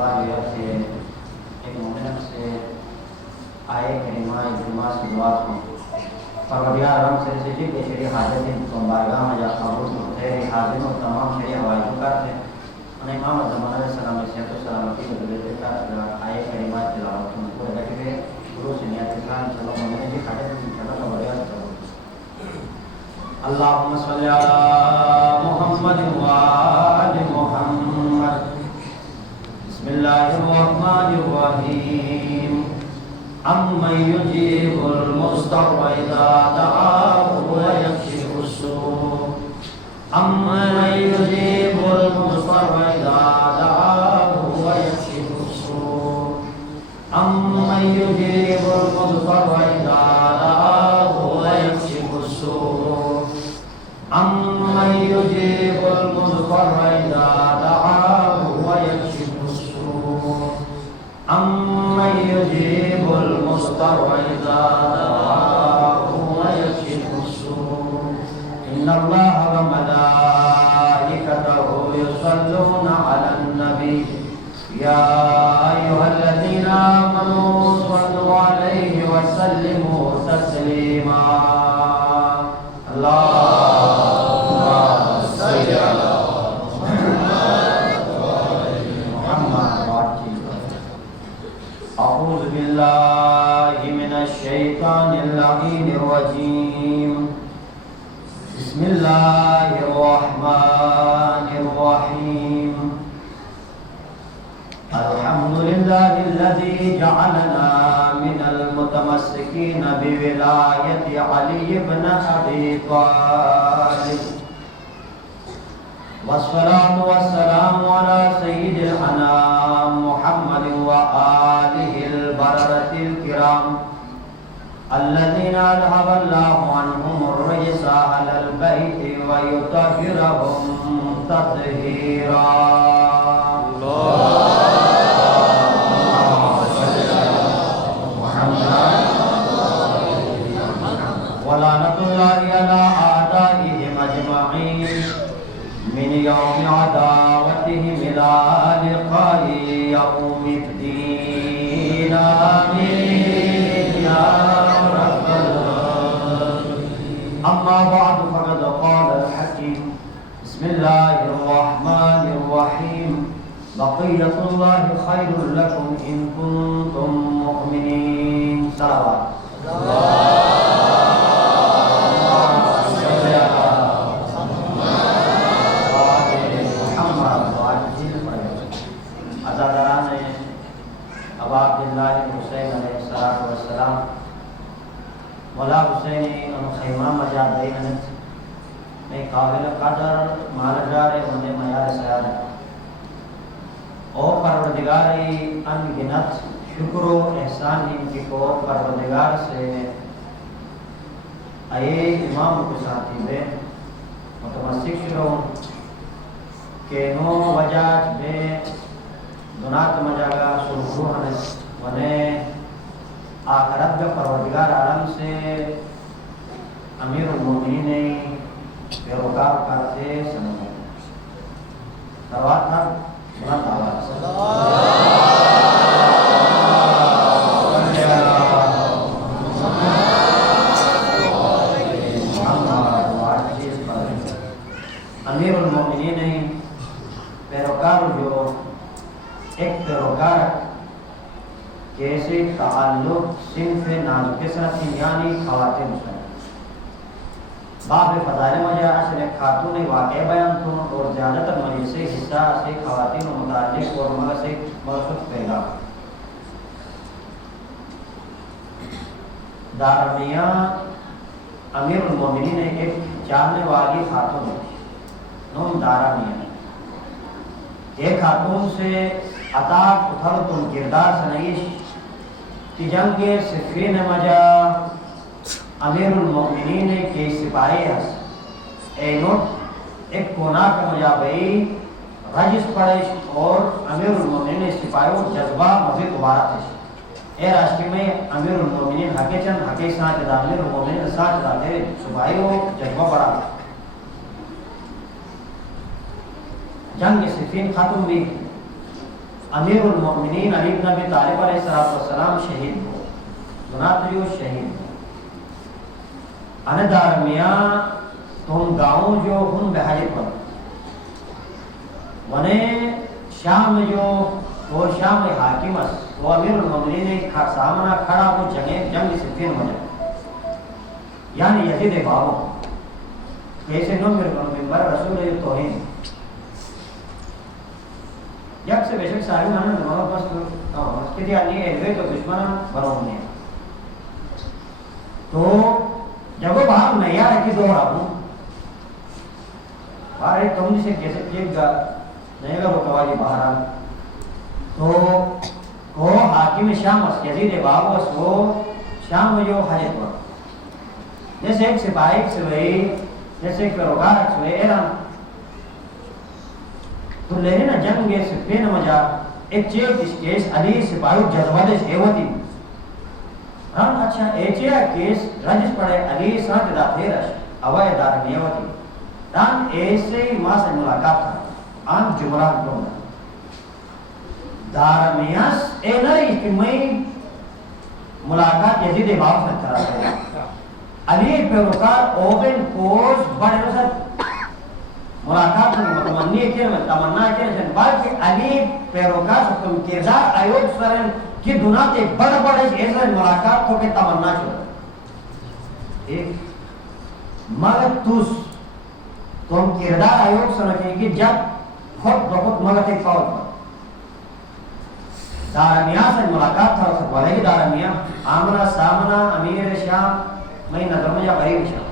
بعد سے ایک مومنت سے آئے کریمہ اجتماع سے دعا کو پروردگار رحم سے رسیجی کے شریع حاجت تم بارگاہ میں جا قبول کرتے ہیں حاضر و تمام شریع حوائجوں کرتے ہیں انہیں امام زمان علیہ السلام صحت و سلامتی کے دلتے کا آئے کریمہ تلاوت کو پورے بیٹھے ہوئے گروہ سے نیت اسلام چلو مومنت جی حاجت انشاءاللہ کا بڑھیا چلو اللہم صلی علی محمد وآل محمد بسم اللہ الرحمن الرحیم امن یجیب المضطر اذا دعاه ویکشف السوء امن یجیب المضطر اذا دعاه ویکشف السوء امن یجیب المضطر اذا دعاه ویکشف السوء امن یجیب المضطر اذا دعاه ویکشف السوء امن یجیب المضطر اذا دعاه ویکشف السوء ان اللہ وملائکته یصلون علی النبی یا ایھا الذین آمنوا صلوا علیہ وسلموا تسلیما اللهم صل على أعوذ بالله من الشيطان اللعين الرجيم بسم الله الرحمن الرحيم الحمد لله الذي جعلنا من المتمسكين بولاية علي بن أبي طالب والصلاة والسلام على سيد الأنام محمد وآله البررة الكرام الذين أذهب الله عنهم الرجس أهل البيت ويطهرهم تطهيرا ولعنة الله على أعدائهم أجمعين من يوم عداوتهم إلى لقاء يوم الدين آمين يا رب العالمين أما بعد فقد قال الحكيم بسم الله الرحمن الرحيم بقية الله خير لكم إن كنتم مؤمنين صلوات عبداللہ حسین علیہ السلام مولا حسینی ان خیمہ مجادی انت میں قابل قدر مالجار انہیں میار سیار او پروردگاری ان گنت شکر و احسان ان کی کو پروردگار سے اے امام کو ساتھی میں متمسک شروع کہ نو وجاج میں دنات مجاگا سلوحن ونے آخرت کا پروردگار عالم سے امیر المومنین پیروکار کرتے سنتے سروات تھا سنت آواز امیر المومنین پیروکار جو ایک پیروکار کیسے تعلق صنف نازک سرطی یعنی خواتین مسلم باب فضائل مجھے اصل خاتون واقع بیان تھوں اور زیادہ تر مریض سے حصہ سے خواتین و متعلق اور مگر سے مرسوخ پیدا دارمیہ امیر المومنین نے ایک چاہنے والی خاتون نوم دارمیہ ایک خاتون سے عطا اتھر تم کردار سنئیش کہ جنگ صفین مجا امیر المومنین کے سپاہی ہے اینوٹ ایک کونا کا مجا بئی رجس پڑیش اور امیر المومنین سپاہیوں جذبہ مزید دوبارہ تھے اے راشکی میں امیر المومنین حقی چند حقی ساتھ دا امیر المومنین ساتھ دا تھے سپاہیوں جذبہ بڑا جنگ صفین ختم بھی امیر المؤمنین علی بن ابی طالب علیہ السلام شہید ہو دناتریو شہید ہو ان درمیان تم گاؤں جو ہن بحاجت پر ونے شام جو وہ شام حاکم اس وہ امیر المؤمنین نے سامنا کھڑا کو جنگ صفین ہو جائے یعنی یزید بابو کیسے نو میرے ممبر رسول توہین یک سے بیشک صاحب نانا نماغ بس کتی آنی ایلوے تو دشمن بناؤں نے تو جب وہ باہر نیا رکھی دو رہا ہوں باہر ایک تم جسے کیسے کیک گا نہیں گا وہ قوالی باہر آن تو وہ حاکم شام اس یزید بابو اس وہ شام جو حجت پر جیسے ایک سپاہی سے وہی جیسے ایک پیروکار سے وہی ایران تو لینے نا جنگ سے پین مجا ایک چیز اس کیس علی سپاہی جذبہ دے شیوتی ہم اچھا ایچیا کیس رجس پڑے علی ساتھ دا تیرش اوائے دار نیوتی دان ایسے ماں سے ملاقات تھا آن جمرات دونگا دارمیاس اے نئی کہ میں ملاقات یزید باب سے کرا دیا علی پیروکار اوبن کوز بڑے رسد ملاقات متمنی کیا تمنا کیا بلکہ علی پیروکار سکتم کردار ایوب سرن کی دنات ایک بڑا بڑا ایسا ملاقات کو کہ تمنا چھوڑا ایک مگر توس تم کردار ایوب سرن کی جب خود بخود مگر ایک فوت پر دارمیاں سے ملاقات تھا رسد والے گی دارمیاں آمنا سامنا امیر شام میں نظر میں یا غریب شام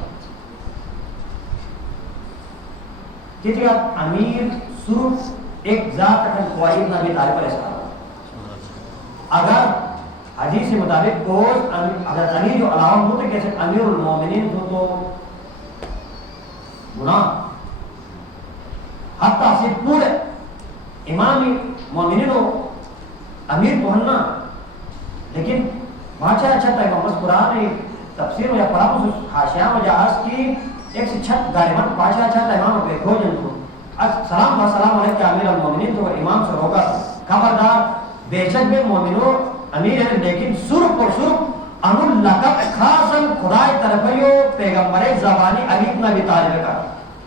کہتے ہیں امیر صرف ایک ذات اکن قوائی ابن ابی طالب علیہ السلام اگر حدیث مطابق کوز اگر علی جو علاوہ ہوتے کیسے امیر المومنین تو گناہ حتی سے پورے امام مومنین ہو امیر تو ہننا لیکن بادشاہ اچھا تھا امام قرآن تفسیر میں پڑھا اس حاشیہ میں جہاز کی ایک سے چھت غالباً بادشاہ اچھا تھا امام بے کھوجن کو سلام و سلام علیکہ امیر المومنین تو امام سے ہوگا خبردار بے شک میں مومنوں امیر ہے لیکن سرک اور سرک انو لقب خاصاً خدای طرفیو پیغمبر زبانی علی بن ابی طالب کا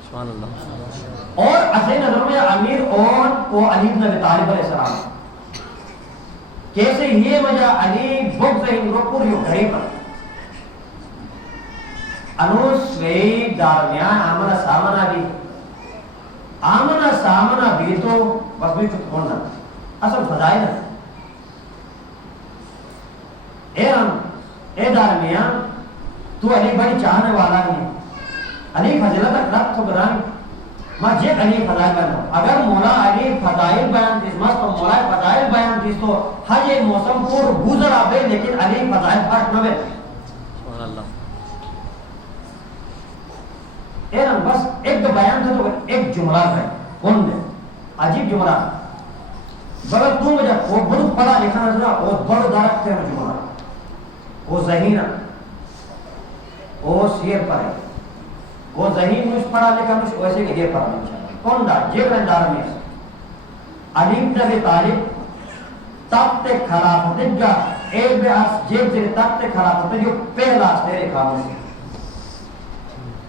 سبحان اللہ اور اصلی نظر میں امیر اون کو علی بن ابی طالب علیہ السلام کیسے یہ وجہ علی بغض ہندوپور یو غریب انوس وی دارمیان آمنا سامنا بھی تو بس بھی چک ہونا اصل فضائل ہے اے دارمیان تو علی بڑی چاہنے والا ہے علی فضیلت اکرب تو بران ما جے علی فضائل بیان اگر مولا علی فضائل بیان تیس مست مولا فضائل بیان تیس تو حج موسم پور گزر آبے لیکن علی فضائل فرق نہ بے سبحان اللہ ایران بس ایک دو بیان تھا تو ایک جملہ ہے کون دے عجیب جملہ بگر تو مجھے وہ بڑھ پڑا لکھا نظرہ وہ بڑھ دارک تھے جملہ وہ ذہینہ وہ سیر پر ہے وہ ذہین مجھ پڑھا لکھا مجھ ویسے کہ یہ پڑھا لکھا کون دا جیب رندار میں علی بن ابی طالب تخت خلافت جا ایک بے آس جیب سے تخت خلافت جو پہلا تیرے خاموش ہے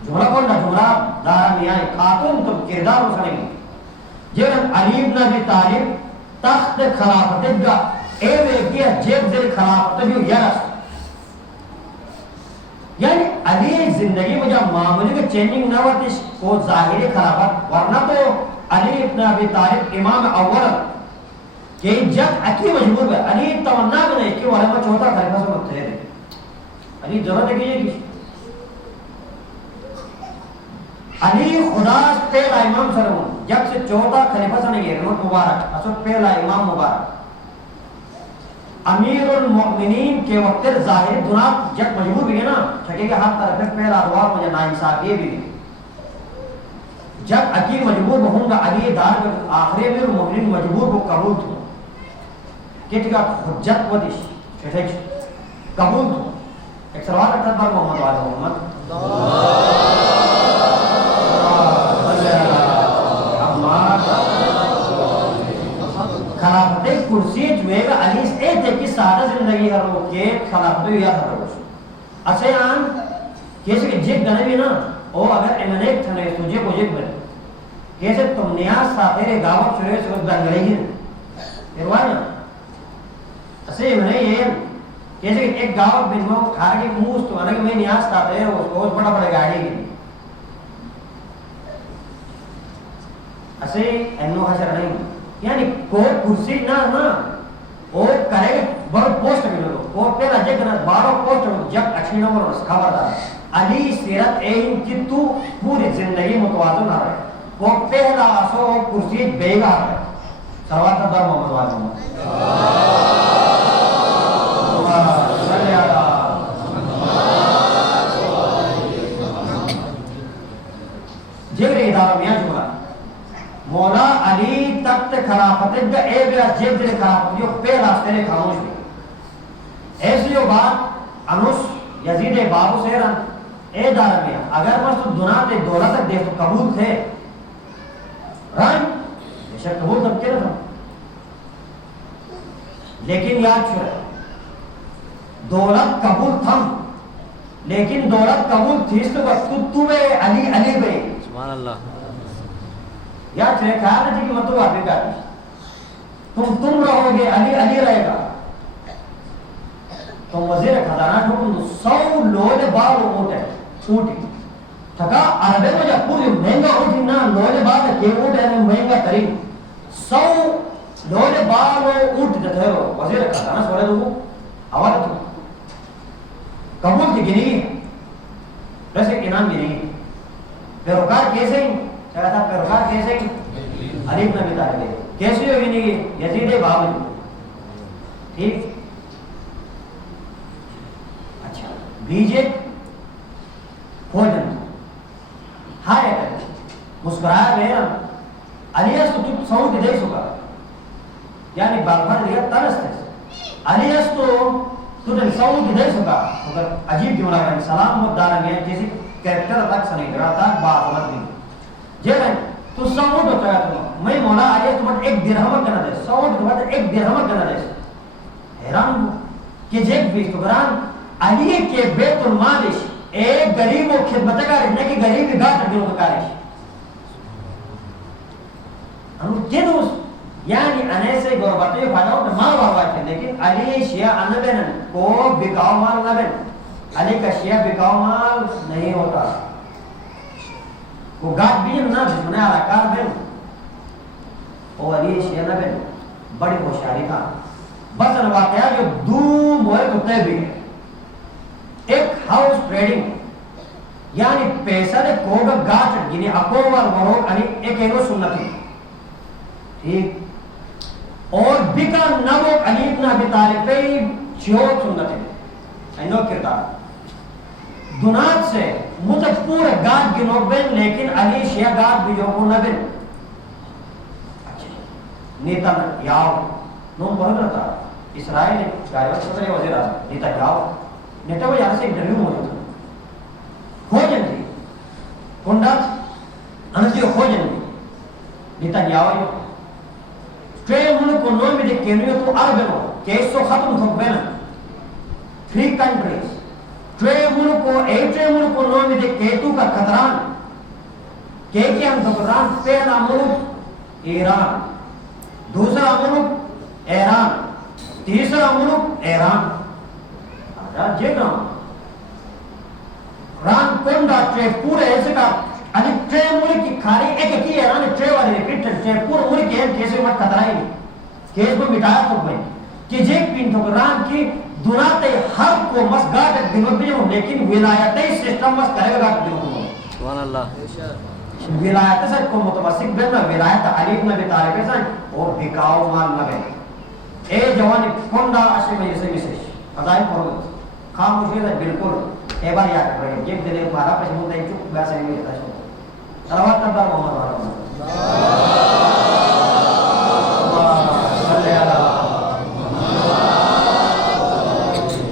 جملہ کون دا جملہ دارا میں آئے خاتون تم کردار ہو سکیں جیب علی بن ابی طالب تخت خلافت جا ایک بے کیا جیب سے خلافت جو یرس یعنی علی زندگی میں جب معاملی میں چینجنگ نہ ہوتی وہ ظاہری خلافت ورنہ تو علی ابن ابی طالب امام اول کہ جب اکی مجبور ہے علی تمنا میں نہیں کہ وہ علمہ چوتھا خلیفہ سے مکتے ہیں علی ضرورت ہے کہ یہ علی خدا پہلا امام سرمون جب سے چوتھا خلیفہ سے نہیں ہے مبارک اصل پہلا امام مبارک امیر المؤمنین کے وقت ظاہری دنات جب مجبور بھی ہے نا چھکے کہ ہر طرف پہلا دوار مجھے ناانصاف یہ بھی جب اکی مجبور ہوں گا علی دار آخری امیر المؤمنین مجبور کو قبول تھو کہ تکا حجت و دیش چھٹے قبول تھو ایک سوال رکھتا بار محمد وعلا محمد خلافت کرسی جویگا علیس اے تے کی سادہ زندگی ہر وہ کے خلافت یا ہر اسے آن کیسے کہ جگ گنے بھی نا او اگر ایمنیک تھنے تجھے کو جگ بنے کیسے تم نیاز تھا تیرے گاوت چرے سے اس دنگلے ہی اروائی نا اسے ایمنے یہ کیسے کہ ایک گاوت بن مو کھار کے موس تو انہیں کہ میں نیاز تھا تیرے اس بڑا بڑا گاڑی کی اسے انو حشر نہیں یعنی کوئی کرسی نہ وہ کرے بڑا پوسٹ ملو وہ پہلا جگ نہ بارو پوسٹ جب اچھی نمبر اس خبردار علی سیرت این کی تو پوری زندگی متوازن نہ رہے وہ پہلا سو کرسی بیگا ہے سروات در محمد واجب جگری ادارہ میاں جمعہ مولا علی تخت خلافت کا اے بیا جیب دل خلافت جو پہلا ستے خاموش بھی ایسی جو بات انس یزید بابو سیرن اے دار میاں اگر بس تو دنیا تے دولت تک دے تو قبول تھے رن بیشک قبول تب کے رہا لیکن یاد چھوڑے دولت قبول تھم لیکن دولت قبول تھیس تو تمہیں علی علی بے سبحان اللہ یا چھوڑے خیال ہے کہ مطلب آپ کا تم رہو گے علی علی رہے گا تو وزیر خزانہ ٹھوکن 100 لول بار اونٹ ہے اونٹی تھکا عربے میں جب پوری مہنگا اونٹی نا لول بار کے اونٹ ہے مہنگا ترین 100 لول بار اونٹ دیتے ہو وزیر خزانہ سوڑے دو آواز تو قبول کی گنی ویسے انعام گنی پیروکار کیسے ہی کہا تھا پیروکار کیسے ہی علی بن ابی طالب کیسے ہوئی نہیں یزید بابو ٹھیک اچھا بیجے کھوجن ہائے کرتے مسکرایا گئے نا علی اس تو سعود دیکھ سکا یعنی بالفر دیا ترس علی اس تو سعود دیکھ سکا مگر عجیب جملہ کریں سلام مدارہ گئے کسی کریکٹر تک سنیں گرا تھا باعظمت بھی جے میں تو سعود ہوتا ہے تمہیں میں مولا علی اس تمہیں ایک درہمت کرنا دے سعود تمہیں ایک درہمت کرنا دے حیران کہ جیک بھی تو گران علی کے بیت المالش ایک غریب و خدمت کا رہنے کی غریبی گاٹ رکھنے کا کارش ہم کیا دوست یعنی انے سے غربتی فائدہ ہوتا مال باروائی تھے لیکن علی شیعہ انبین کو بکاؤ مال نبین علی کا شیعہ بکاؤ مال نہیں ہوتا وہ گاٹ بھی نا جس نے علاقار بین وہ علی شیعہ نبین بڑی ہوشیاری تھا بس ان واقعہ جو دو موئے کتے بھی ہے ایک ہاؤس ٹریڈنگ یعنی پیسہ دے کوگا گاٹ گینی اکوار وروگ انی ایک ایرو سنتی ٹھیک اور بکا نبو علی ابن ابی طالب پہ چیوت سنتی اینو کردار دنات سے مجھے پورا گاٹ گنوگ بین لیکن علی شیعہ گاٹ بھی جو کو نبین نیتا یاو نوم بہت رہتا اسرائیل نے گائیوت صدر وزیر آزم نیتا یاو نیتا وہ یہاں سے انٹرویو موجود تھا کھوجن تھی کنڈات انسیو کھوجن تھی نیتا یاو یو ٹرے ملک کو نوم میں دیکھ کینویو تو عربنو کیسو ختم تھوک بینا 3 کنٹریز ٹرے ملک کو ٹرے ملک کو نوم میں دیکھ کیتو کا قطران کیکی ہم دکران پہلا ملک ایران دوسرا ملک ایران تیسرا ملک ایران آجا جیگا ران کنڈا ٹرے پورے ایسے کا انی ٹرے ملک کی کھاری ایک کی ایران ٹرے والی ریپیٹن ٹرے پورے ملک کی ایک کیسے مت قطرائی نہیں کیس کو مٹایا تو بھئی کہ جیک پین تو ران کی دناتے ہر کو مسگاٹ دنوں بھی ہوں لیکن ولایتی سسٹم مس کرے گا دنوں ہوں سبحان اللہ ولایت سے کو متمسک بنا ولایت علی ابن ابی طالب سے اور بکاؤ مال نہ بے اے جوانی کنڈا اشی میں سے مسیش قضائی پروگرام خاموشی ہے بالکل ایبار یاد کر رہے ہیں جب دلے مارا پس مونتا ہی چک بیسے نہیں ہوتا شو صلوات نبر محمد وآلہ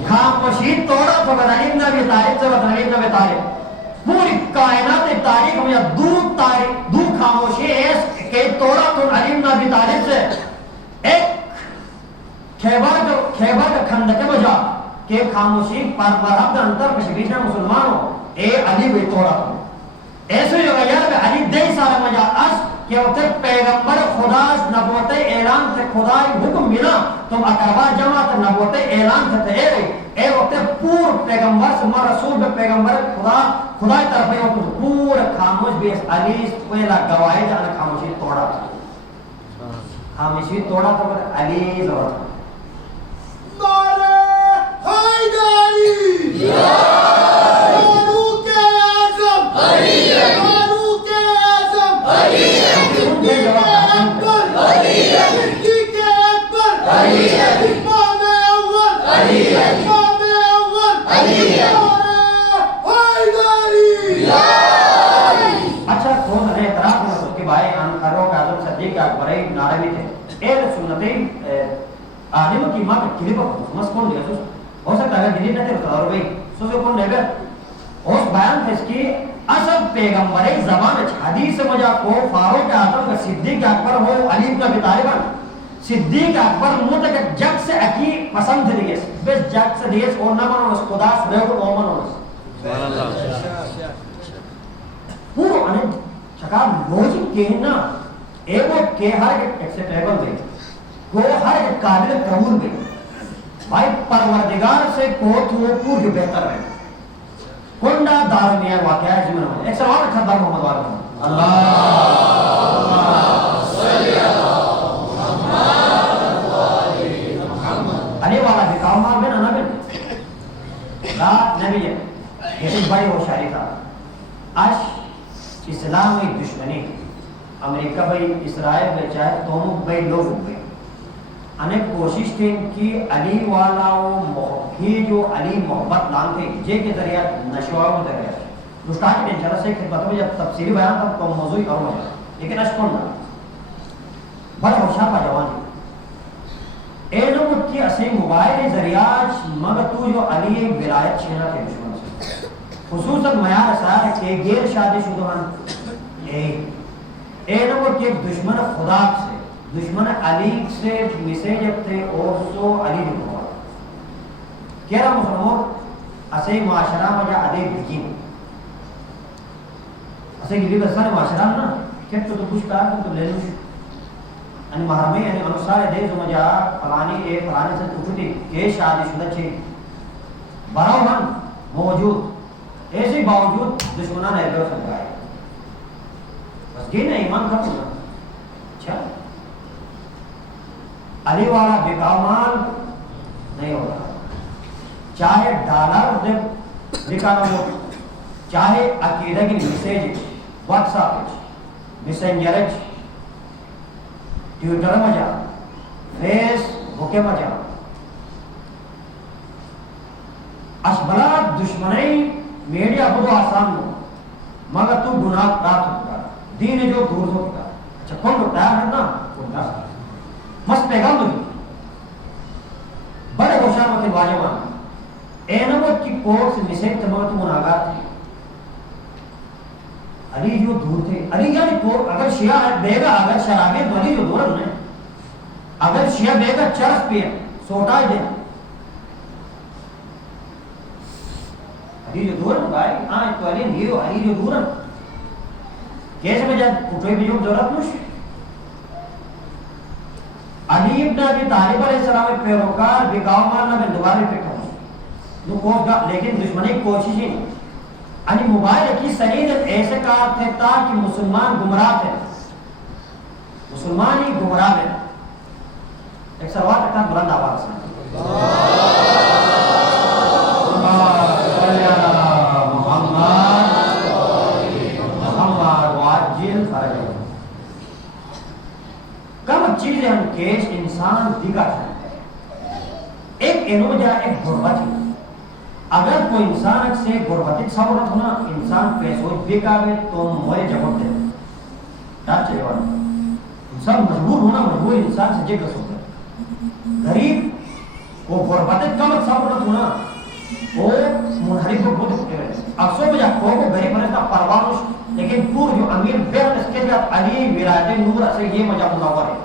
خاموشی توڑا تو علی ابن ابی طالب سے وطن علی ابن ابی طالب پوری کائنات تاریخ میں دو خاموشی ایس کہ توڑا تو علی ابن ابی طالب سے ایک خیبر کھندک بجا کہ خاموشی پر مرحب انتر کشبیشنا مسلمانوں اے علی بے توڑا ایسے جو غیر علی دے سارا مجا اس کہ اتر پیغمبر خدا نبوت اعلان تے خدای حکم ملا تم اقربا جماعت نبوت اعلان تے اے اتر پور پیغمبر سے مر رسول بے پیغمبر خدای طرف ہے پور خاموش بھی اس علی پہلا گواہی جانا خاموشی توڑا خاموشی توڑا تو علی ضرورت نعرہ حیدری فاروق اعظم فاروق اعظم صدیق اکبر صدیق اکبر امام اول امام اول نعرہ حیدری. اچھا کون ہے اعتراف میں اس کے بھائی فاروق اعظم صدیق اکبر نعرہ بھی تھے اے سنتیں عالم کی ماں کلی پر مس کون دیا سوس ہو سکتا ہے دلی نہ تھے اور بھائی سوس کون دے گا اس بیان تھا اس کی اصل پیغمبر زبان حدیث مجا کو فاروق اعظم کا صدیق اکبر ہو علی بن ابی طالب صدیق اکبر منہ تک جگ سے اکی پسند دیگے بس جگ سے دیگے اور نہ منو اس خدا سنے کو نو منو سبحان اللہ پورو انے چکا لوجک کہنا ایگو کہ ہر ایکسپٹیبل دے وہ ہر ایک قابل قبول بھی بھائی پروردگار سے کوت وہ پور جو بہتر ہے کنڈا دارمیہ واقعہ ہے جمعہ میں ایک سوال اچھا دار محمد واقعہ اللہ علی والا بکاو مار بین انا بین لا نبی ہے یہ بڑی ہو شاعری تھا آج اسلامی دشمنی امریکہ بھائی اسرائیل بھائی چاہے دونوں بھائی لوگ بھائی انہیں کوشش تھی کہ علی والا ہی جو علی محبت نام تھے جے کے ذریعہ نشوار میں ذریعہ دوستا کی ٹینچر سے خدمت میں جب تفصیلی بیان تھا تو موضوعی کروں گا لیکن اشکون نہ بڑا ہوشا پا جوانی اے نمت کی اسی موبائل ذریعہ مگر تو جو علی ولایت چھینا کے دشمن سے خصوصاً میار اسرار ہے کہ غیر شادی شدہان اے نمت کی دشمن خدا سے دشمن علی سے میسیج اپتے اور سو علی نے بہت کہہ رہا مسلموں اسے معاشرہ مجھا علی بھگین اسے گلی بسا نے معاشرہ نا کہت تو کچھ کہا تو لے لوش یعنی محرمی یعنی انصار دے جو مجھا فلانی سے پوچھتی کہ شادی شدہ چھے براؤ من موجود ایسے باوجود دشمنان ایدر سمجھائے بس یہ نا ایمان کھا سنا اچھا علی والا بکامال نہیں ہو رہا چاہے ڈالر دے بکانا ہو چاہے عقیدہ کی message what's up messenger Twitter میں جا فیس بک میں جا اشبلا دشمنی میڈیا بہت آسان ہو مگر تو گناہ رات ہوتا دین جو دور ہوتا اچھا کون ہوتا ہے نا مست پیغام ہوئی بڑے ہوشار ہوتے واجبان اینوت کی کوٹ سے مسیح تمہت مناغات تھی علی جو دور تھے علی یعنی کوٹ اگر شیعہ بیگا اگر شرابی تو علی جو دورم نے اگر شیعہ بیگا چرس پہ سوٹائی دے علی جو دورم بھائی تو علی نیو علی جو دورم کیسے میں جب کٹوئی بھی جو ضرورت نوش علی ابن ابی طالب علیہ السلام پیروکار بگاو مارنا میں دوبارہ ریپیٹ ہوں لیکن دشمنی کوشش ہی نہیں علی موبائل کی سنید ایسے کہا تھے تاکہ مسلمان گمراہ تھے مسلمان ہی گمراہ ہے ایک سوال رکھتا بلند آواز سے کم چیزیں ہم کیش انسان دیگا چاہتے ہیں ایک انوجہ ایک غربت ہے اگر کوئی انسان سے غربت سورت ہونا انسان پیسوچ دیگا ہے تو موئے جواب دے ڈاک چاہیے والا انسان مجبور ہونا مجبور انسان سے جگہ سوتا ہے غریب وہ غربت کم سورت ہونا وہ منحرف کو بہت ہوتے رہے اکسو بجا کو غریب بنتا پروانوش لیکن پور جو امیر بیرد اس کے جات علی ولایت نور سے یہ مجا منور ہے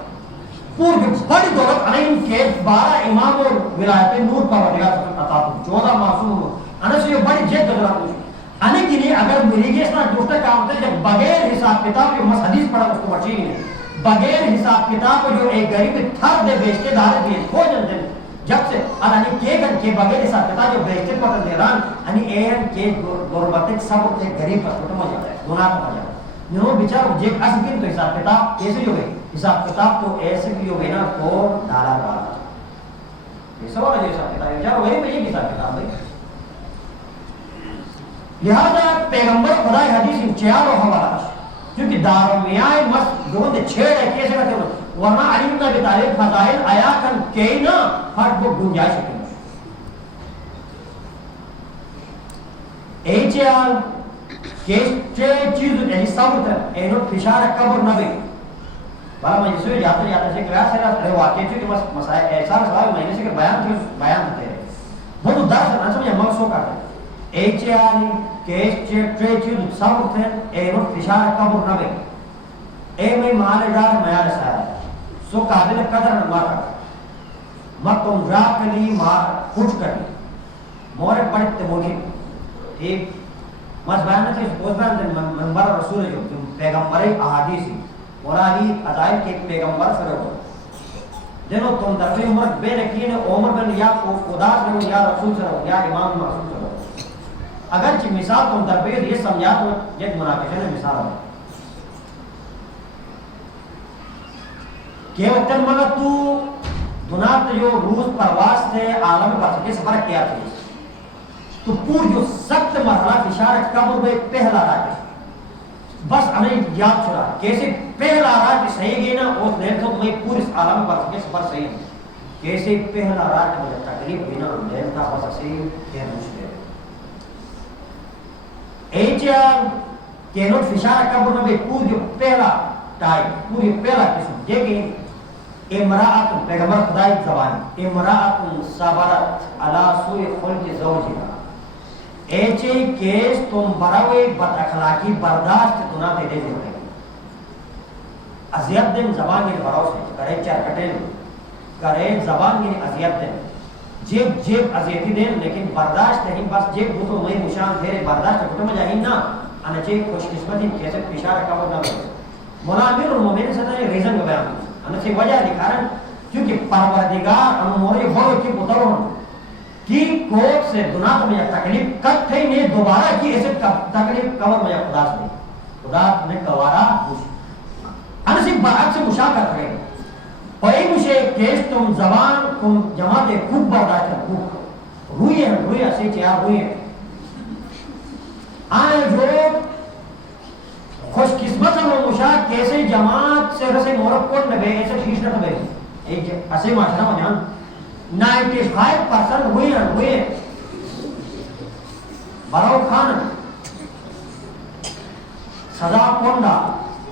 پوری بڑی دولت علیہم کے 12 امام اور ولایت نور پروردگار عطا کو 14 معصوم انا سے بڑی جد گزرات انا کے لیے اگر میری کے ساتھ دوسرا کام ہے جب بغیر حساب کتاب کے حدیث پڑھا اس کو بچی بغیر حساب کتاب جو ایک غریب تھر دے بیچتے دار دے کھو جاتے جب سے انانی کے گن کے بغیر حساب کتاب جو بیچتے پڑھا دے ران انی این کے غربت سب کے غریب پر ختم ہو جاتا ہے گناہ ہو جاتا ہے نو بیچارہ جے اس کن تو حساب کتاب کیسے ہو گئی حساب کتاب تو ایسے بھی ہو گئی نا کو ڈالا ڈالا یہ سوال ہے حساب کتاب بیچارہ وہی میں یہ حساب کتاب ہے لہذا پیغمبر خدا حدیث چیار و حوالہ کیونکہ دارمیائے مست گوند چھیڑ ہے کیسے کرتے ہیں ورنہ علی بن ابی طالب فضائل آیا کن کئی نا ہر وہ گنجائش ہے ایچے آل کیسے چیز یعنی صبر تر اینو فشار قبر نبی بارا مجلسوی جاتے جاتے سے قیاس ہے رہے واقعی چونکہ مسائل ایسا سوال میں نے سے کہ بیان ہوتے ہیں وہ تو درس ہے نہ سمجھے مقصو کر رہے ایچے آلی کیسے چیز صبر تر اینو فشار قبر نبی اے میں مال دار میار سایا سو قابل قدر نمار مطم را کلی مار خوش کری مورے پڑھتے مولی ایک مس بیان تھے اس بیان تھے منبر رسول جو پیغمبر احادیثی مولالی عزائل کے پیغمبر سے رہو جنہوں تم درفی عمر بے رکین عمر بن یا خدا سے رہو یا رسول سے رہو یا امام معصوم سے رہو اگرچہ مثال تم دربیر یہ سمجھا تو جد مناقشہ نے مثال ہے کہ وقتاً مگر تو دنات جو روز پرواز تھے عالم پر سکے سفر کیا تھے تو پور جو سخت مرحلہ فشارت قبر میں پہلا رہا ہے بس ہمیں یاد چھڑا کیسے پہلا رہا کہ صحیح گئی نا اس دیر تو میں پور اس عالم پر سکے سفر صحیح ہے کیسے پہلا رہا کہ مجھے تکلیف ہوئی نا دیر کا بس صحیح کہہ مشکل ہے ایچیال کہنو فشارت قبر میں پور جو پہلا ٹائم پوری پہلا قسم دیکھیں امرأت پیغمبر خدای زبان امرأت صبرت علی سوء خلق زوجها ایچے کیس تم براوے بد اخلاقی برداشت دنا دے دے دے اذیت دن زبان کے براو سے کرے چار کٹے کرے زبان کی اذیت دن جیب جیب اذیتی دن لیکن برداشت نہیں بس جیب وہ تو میں مشان تھے برداشت کٹو میں جاہی نا انچے خوش قسمتی کیسے پیشار قبر نہ ہو منامیر المومن سے نے ریزن بیان ان سے وجہ دکھارن کیونکہ پروردگار امور بڑو کی بطرون کی کوٹ سے دنیا میں تکلیف کب تھے نے دوبارہ کی ایسے تکلیف کور میں خدا سے خدا نے کوارا ان سے برعکس مشاکت رہے پئی مجھے کیس تم زبان تم جماعت خوب برداشت خوب روئی ایسے چاہ ہوئی ہے آئے جو خوش قسمت ہم مشاہد کیسے جماعت سے رسے مورب کون نبے ایسے شیش نہ نبے ایک ایسے معاشرہ میں جان 95% ہوئے براو خان صدا کونڈا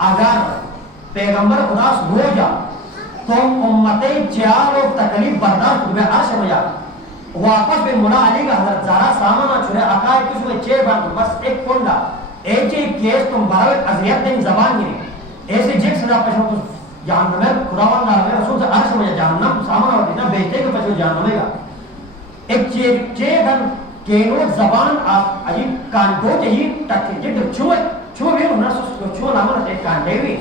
اگر پیغمبر خدا سے ہو جا تم امتی چیار و تکلیف برداشت ہوئے عرش میں جا واپس بے مولا علی کا حضرت زارہ سامنا چھوڑے اقائد کس میں چیر بار بس ایک کونڈا ایچے کیس تم براوے عذیت دیں زبان گئے ایسے جیک صدا پشو تو جہنم ہے خداوند اللہ رسول سے عرش میں جہنم سامنا ہوتی نا بیچتے کے پچھو جہنم ہے گا ایک چیگن کینو زبان عجیب کانٹو چاہیے ٹکے جب چھوئے بھی انہا چھوئے نامر ایک کانٹے بھی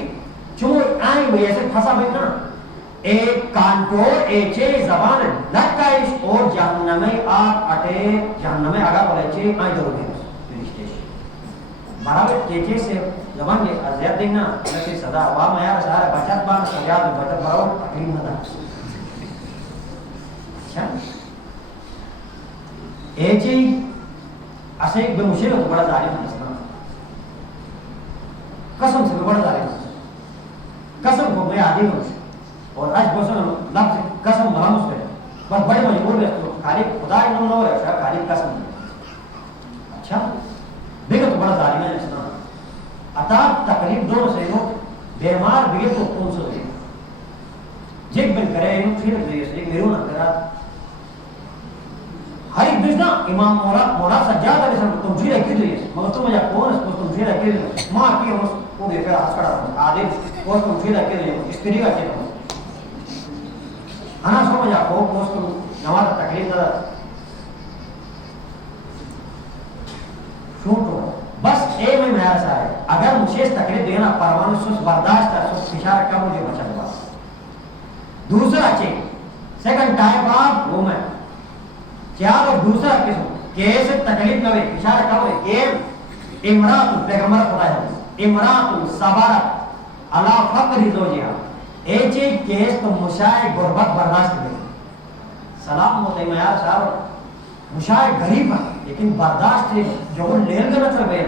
چھوئے آئیں ہوئے ایسے پھسا بھی نا ایک کانٹو ایچے زبان لٹکائش اور جہنم آگ اٹے جہنم آگا اور ایچے آئیں ضرور ہے برابر چیچے سے زبان کے ازیاد دینا انہی صدا عوام آیا سارا بچت بان سجاد بچت براؤ تقریم مدہ اچھا ایچی اسے ایک بے مشیر تو بڑا ظالم ہے قسم سے بڑا ظالم ہے قسم کو میں عادی ہوں اور آج بوسن لفظ قسم ملامس کرے بس بڑے مجبور ہے تو خالی خدا انہوں نے ہو رہا ہے خالی قسم اچھا بگہ تو بڑا ظالم ہے اسلام عطا تقریب دونوں سے انہوں بیمار بگہ تو کون سو دے جیک بن کرے انہوں پھر دے سے میروں نہ کرا ہر ایک دوسنا امام مولا سجاد علیہ السلام تم پھر رکھی دے مگر تم مجھا کون اس کو تم پھر رکھی دے ماں کی ہم اس کو دے پھر ہاتھ کڑا آدھے اس کو تم پھر رکھی دے استری کا چیز انا سمجھا کو پوسٹ نواز تکلیف دا چھوٹو بس اے میں میرا سا ہے اگر مجھے اس تکلیف دینا پروان سوس برداشت ہے سوس فشار کا مجھے بچا دوا دوسرا چیز سیکنڈ ٹائپ آف وومن چار اور دوسرا قسم کیسے تکلیف نہ ہوئے فشار کا ہوئے ایم امرات پیغمبر خدا ہے امرات صبرت علی فقر زوجہا اے چیز کیس تو مشاہ غربت برداشت کرے سلام ہوتے ہیں یار صاحب مشاہ غریب ہے لیکن برداشت جو لیل گنا چل گئے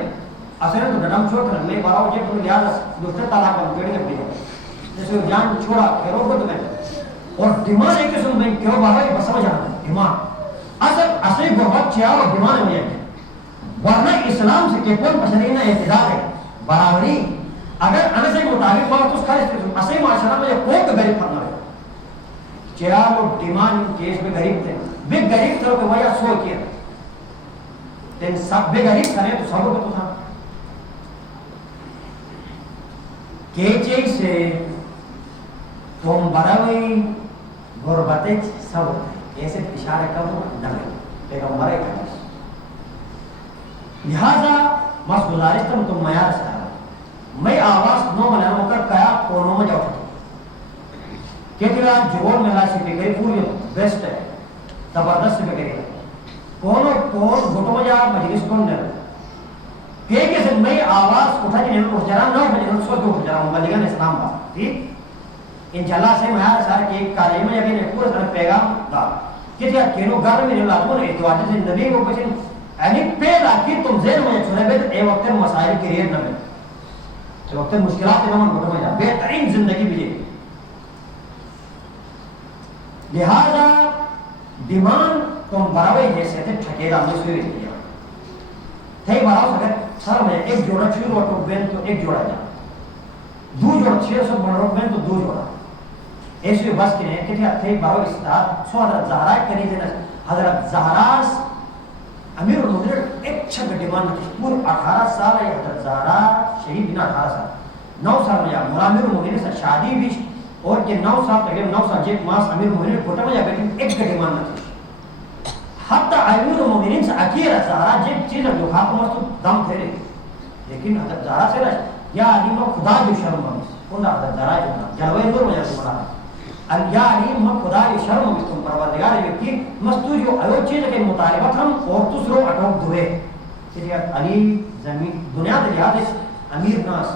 اصل تو ڈڈم چھوڑ کر میں بارا جب تم یاد دوسرے طلاق میں پیڑ کر دیا جیسے جان چھوڑا پھرو کو تمہیں اور دماغ ایک قسم میں کیوں بابا یہ بس سمجھ آنا دماغ اصل غربت چیار اور دماغ میں ہے ورنہ اسلام سے کہ کون پسندینہ اعتدال ہے برابری اگر انسے مطابق بات اس خارج قسم اصل معاشرہ میں یہ کوئی غریب کرنا ہے چیار اور دماغ کیس میں غریب تھے بے غریب تھے کہ وجہ سو کیا تین سب بے غریب تھے تو سب کو تو تھا کیچے سے تم براوی غربت سب ایسے اشارہ کرو نمے پیغمبر ہے کہا لہذا مس گزارش تم میار سے آیا میں آواز نو ملیاں ہو کر کیا کونوں میں جاؤ کہ تیرا جوڑ میں لاسی پہ گئی پوری بیسٹ ہے زبردست پہ گئی کونوں کون گھٹوں میں جا مجلس کون نے کہ کیسے میں آواز اٹھا کے نہیں اٹھ جا رہا نو مجھے سوچ کے اٹھ جا رہا ہوں بلیگان اسلام کا ٹھیک انشاءاللہ سے میار سار کے ایک کارے میں یقین ہے پورا سارا پیغام دا کہ تیرا کینو گھر میں نہیں لازمون اتواجہ سے نبی کو پچھن یعنی پہلا کی تم زیر میں چھوڑے بیت اے وقت مسائل کریٹ نہ بیت اے وقت مشکلات امام گھٹوں میں جا بہترین زندگی بھی لہذا دیمان تم براوی جیسے تھے ٹھکیدہ میں سوئی دیا تھے براو اگر سر میں ایک جوڑا چھوڑ روٹو بین تو ایک جوڑا جا دو جوڑا چھوڑ سو بڑھ روٹ بین تو دو جوڑا ایسوی بس کی نہیں کہ تھے براو استاد سو حضرت زہرہ کنی دینا حضرت زہرہ امیر المؤمنین ایک چھک دیمان نتیش پور 18 سال ہے حضرت زہرہ شہید بنا 18 سال 9 سال میں جا مولا امیر المؤمنین سے شادی بھی اور کہ 9 سال تقریب 9 سال جیت ماس امیر المؤمنین کوٹا میں جا بیٹھیں ایک گڑیمان نتیش حتی امیر المؤمنین سے اکیر زہرہ جیت چیز جو خاک مستو دم تھے رہے لیکن حضرت زہرہ سے رہا یا علیم خدا جو شرم ہمیں کونہ حضرت زہرہ جو جلوے نور میں جاتے ملا یا علیم خدا جو شرم ہمیں تم پروردگار یکی مستو جو ایو چیز کے مطالبت ہم اور تسرو اٹھوک دوئے علی زمین دنیا دے یاد ہے امیر ناس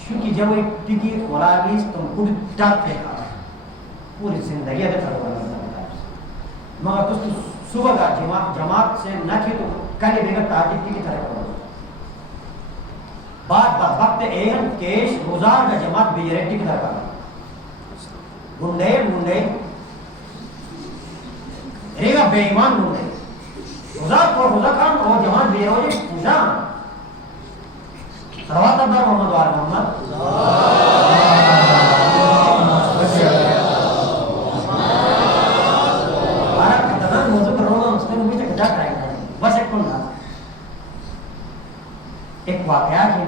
شکی جب ایک ٹکی خولالیس تم کڑ ٹاک پہ کھا پوری زندگی ہے مگر تو صبح کا جماعت سے نہ کی تو کلی بغیر تاجد کی طرح کرو بعد وقت اہم کیش روزار کا جماعت بیجریٹی کی طرح کرو گنڈے ریگا بے ایمان گنڈے روزار کو روزہ کام اور جماعت بیجروجی پوچھا سروات ابدار محمد وآل محمد بس ایک واقعہ ہے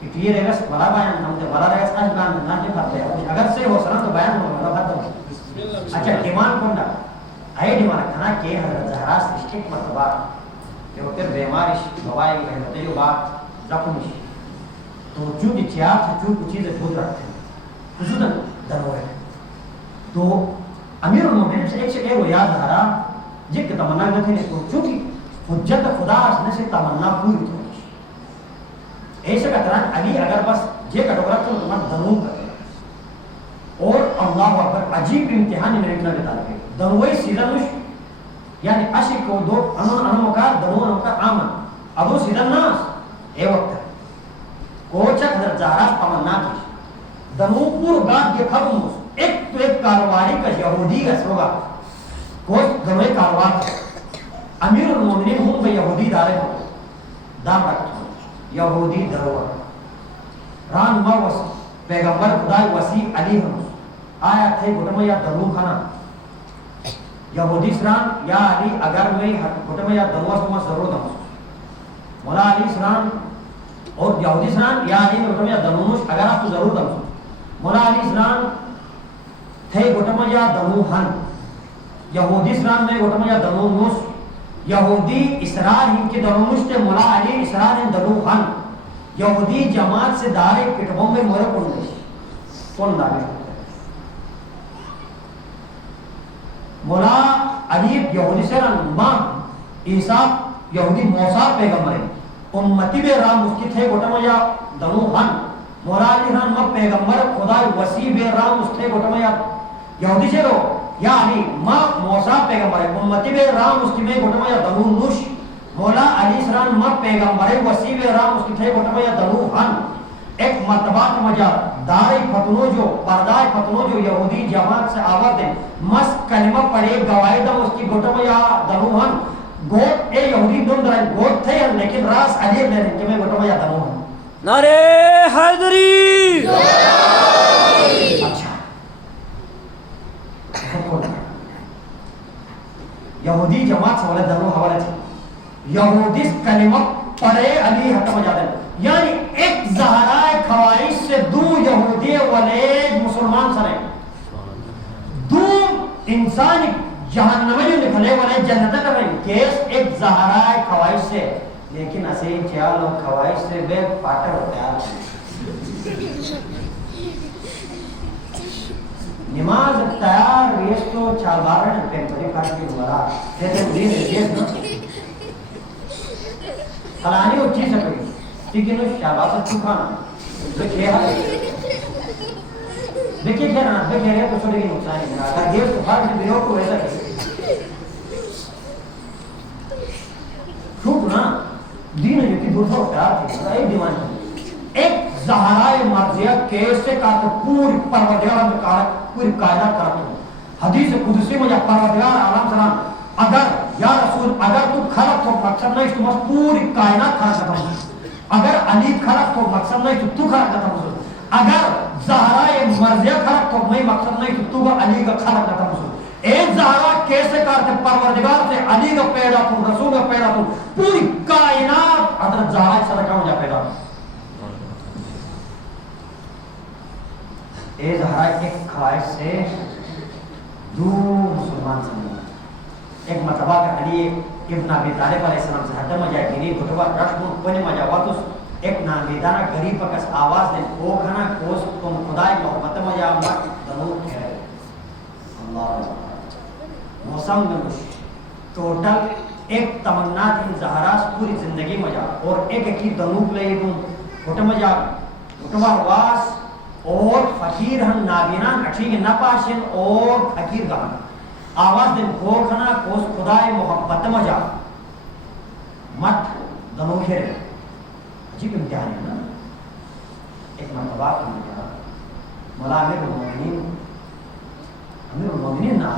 کہ یہ ریگس بلا بیان ہم تے بلا ریگس آج بیان نہ جے کرتے ہیں اگر سے ہو سنا تو بیان ہو رہا بات اچھا ڈیمان کونڈا آئے ڈیمان کھنا کہ حضرت زہرا سشتک مرتبہ کہ وہ پھر بیمارش بوائی رہتے جو بات زخمش تو چونکہ چیار سے چونکہ چیزیں خود رکھتے ہیں خصوصاً دنو ہے تو امیر المؤمنین سے ایک وہ یاد دارا جب کہ تمنا نہ تھے تو چونکہ حجت خدا اسنے سے تمنا پوری تو ایسے کا تران علی اگر بس یہ کٹوکرا تو تمہارا دنو کرے اور اللہ اکبر عجیب امتحان میں رکھنا دیتا لگے دنوئی سیدن نش یعنی عشق کو دو انمکار دنو انمکار آمن ادو سیدن ناس اے وقت ہے کوچک حضرت زہراس تمنا کی دنو پور بات یہ خبر ایک تو ایک کاروباری کا یہودی کا سوگا کوچ دنوئی کاروبار امیر المؤمنین ہوں میں یہودی دارے ہوں دام رکھتا ہوں یہودی دروہ ران موس پیغمبر خدای وسیع علی ہم آیا تھے گھٹم یا درو کھانا یہودی سران یا علی اگر میں گھٹم یا درو سما ضرورت ہم مولا علی سران اور یہودی سران یا علی میں گھٹم یا درو اگر آپ تو ضرورت ہم مولا علی سران تھے گٹمجا دنو ہن یہودی اسلام میں گٹمجا دنو نوس یہودی اسرار ہن کے دنو نوس تے مولا علی اسرار ہن دنو ہن یہودی جماعت سے دارے پٹھوں میں مورے کون گئی کون دارے مولا علی یہودی سران ماں عیسیٰ یہودی موسیٰ پیغمبر ہے امتی بے رام اس کی تھے گٹمجا دنو ہن مولا علی ران ماں پیغمبر خدا وسیع بے رام اس تھے گٹمجا یہودی سے رو یا علی ماں موسیٰ پیغمبر ہے امتی بے رام اس کی میں گٹمجا دنو نوش مولا علی سران ماں پیغمبر وسیع بے رام اس کی تھے گٹمجا دنو ہن ایک مرتبات مجا داری فتنو جو پردائی فتنو جو یہودی جماعت سے آوات دیں مس کلمہ پڑے گواہی دم اس کی گٹمجا دنو ہن گوٹ اے یہودی دن درائیں گوٹ تھے ہیں لیکن راس علی نے رہے کہ میں گٹمجا دنو ہن نعرے حیدری اچھا یہودی جماعت سے والے دنو حوالے تھے یہودی کلمہ پڑے علی حتم جاتے ہیں یعنی ایک زہرائے خواہش سے دو یہودی والے مسلمان سرے دو انسانی جہنمی نکھلے والے جنت کر رہے ہیں کیس ایک زہرائے خواہش سے لیکن اسے چیال اور خواہش سے بے پاٹر ہوتے ہیں نماز تیار ریس تو چالبارن پینپری کھاٹ کی نمارا جیسے دین ریس نا خلانی وہ چیز ہے لیکن اس شہباز سے چھکانا دیکھئے کیا رہنا دیکھئے رہے تو چھوڑے گی نقصان ہی اگر دیوز تو بھاگ سے بیرو کو ایسا کرے چھوٹ نا دین ہے کہ دوسرا پیار تھی ایک دیوان ہے ایک زہرائے مرضیہ کیسے کہا تو پوری پروردگار میں کہا پوری قائدات کرتا ہوں حدیث قدسی میں یا پروردگار عالم سلام اگر یا رسول اگر تو خلق تو مقصد نہیں تو بس پوری کائنات خلق کرتا ہوں اگر علی خلق تو مقصد نہیں تو خلق کرتا ہوں اگر زہرائے مرضیہ خلق تو میں مقصد نہیں تو علی کا خلق کرتا ہوں ایک زہرا کیسے کرتے پروردگار سے علی کا پیدا تم رسول کا پیدا تم پوری کائنات حضرت زہرا صدقہ ہو جا پیدا اے زہرا ایک خواہش سے دو مسلمان سمجھا ایک مرتبہ کہ علی ابن ابی طالب علیہ السلام سے حتم جائے گری گھٹوا رشم پنے مجا واتس ایک نامیدانہ غریب پکس آواز دیں او کھنا کوس تم خدای محبت مجا مات دنو کھیرے اللہ موسم میں خوش ٹوٹل ایک تمنا تھی زہراس پوری زندگی مجا اور ایک کی دنوب لئی دوں گھٹ مجا گھٹوا واس اور فقیر ہم نابینان اٹھی گے نپاشن اور فقیر گانا آواز دن کھوکھنا کوس خدای محبت مجا مت دنو کھیرے عجیب امتحان ہے نا ایک مرتبہ کی مجا مولا امیر المومنین نا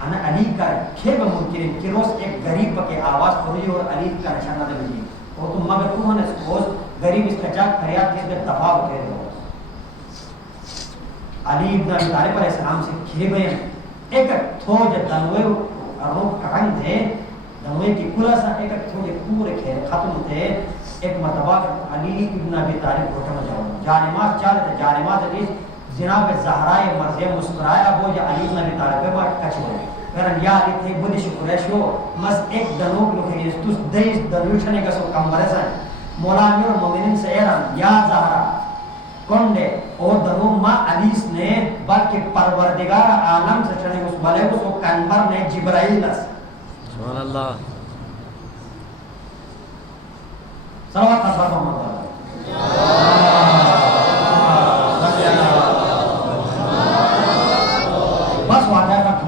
انا علی کا کھیب ممکن کہ روز ایک غریب کے آواز پڑھی اور علی کا نشانہ دے بجی اور تم مگر تم نے اس غریب اس کا جاگ فریاد کس میں دفاع ہو گئے ہو علی ابن ابی طالب علیہ السلام سے کھیب ہیں ایک تھو جو دنوے روح کرنگ تھے دنوے کی کلا سا ایک تھو جو پورے کھیل ختم تھے ایک مرتبہ علی ابن ابی طالب کو ٹھم جاؤ جانماز چالے تھے جانماز علیہ جناب زہرائے مرضیہ مسکرائے ابو یا علی ابن ابی طالب پہ بات کچھ ہوئے پھر یا علی تھے بدی شکریش ہو مز ایک دنوک لکھے اس توس دیس دنوشنے کا سو کم برسا ہے مولا امیر المومنین سے ایران یا زہرہ کنڈے اور دنو ما علیس نے بلکہ پروردگار عالم سے چنے اس بلے اس کو کنبر نے جبرائیل اس سبحان اللہ صلوات اللہ محمد بس واقعہ کا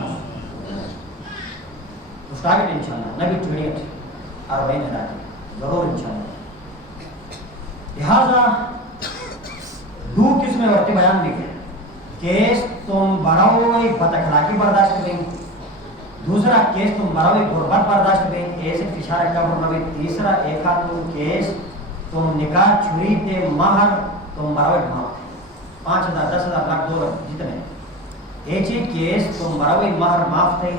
مستاقت انشاءاللہ نبی چوڑیت 40 ہدایت ضرور انشاءاللہ لہذا دو قسمیں ورتی بیان بھی کریں کیس تم براوئی بد اخلاقی برداشت کریں دوسرا کیس تم براوئی غربت برداشت کریں ایسے فشار قبر نبی تیسرا ایکا تم کیس تم نکاح چوری تے مہر تم براوئی معاف 5,000 10,000 لاکھ $2 جتنے ایچی کیس تم براوئی مہر معاف تھے